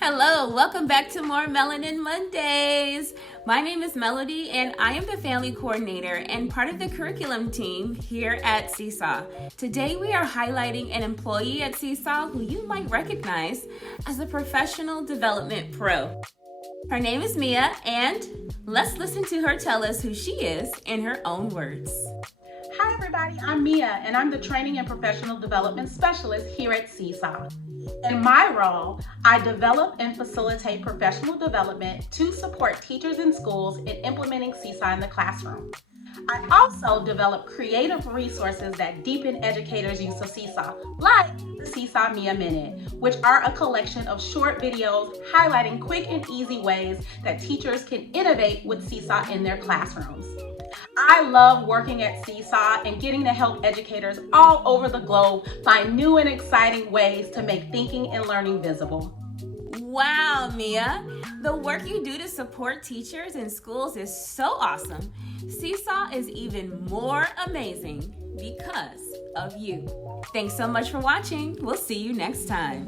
Hello, welcome back to more Melanin Mondays. My name is Melody and I am the family coordinator and part of the curriculum team here at Seesaw. Today we are highlighting an employee at Seesaw who you might recognize as a professional development pro. Her name is Mia, and let's listen to her tell us who she is in her own words. Hi everybody, I'm Mia and I'm the Training and Professional Development Specialist here at Seesaw. In my role, I develop and facilitate professional development to support teachers and schools in implementing Seesaw in the classroom. I also develop creative resources that deepen educators' use of Seesaw, like the Seesaw Mia Minute, which are a collection of short videos highlighting quick and easy ways that teachers can innovate with Seesaw in their classrooms. I love working at Seesaw and getting to help educators all over the globe find new and exciting ways to make thinking and learning visible. Wow, Mia, the work you do to support teachers in schools is so awesome. Seesaw is even more amazing because of you. Thanks so much for watching. We'll see you next time.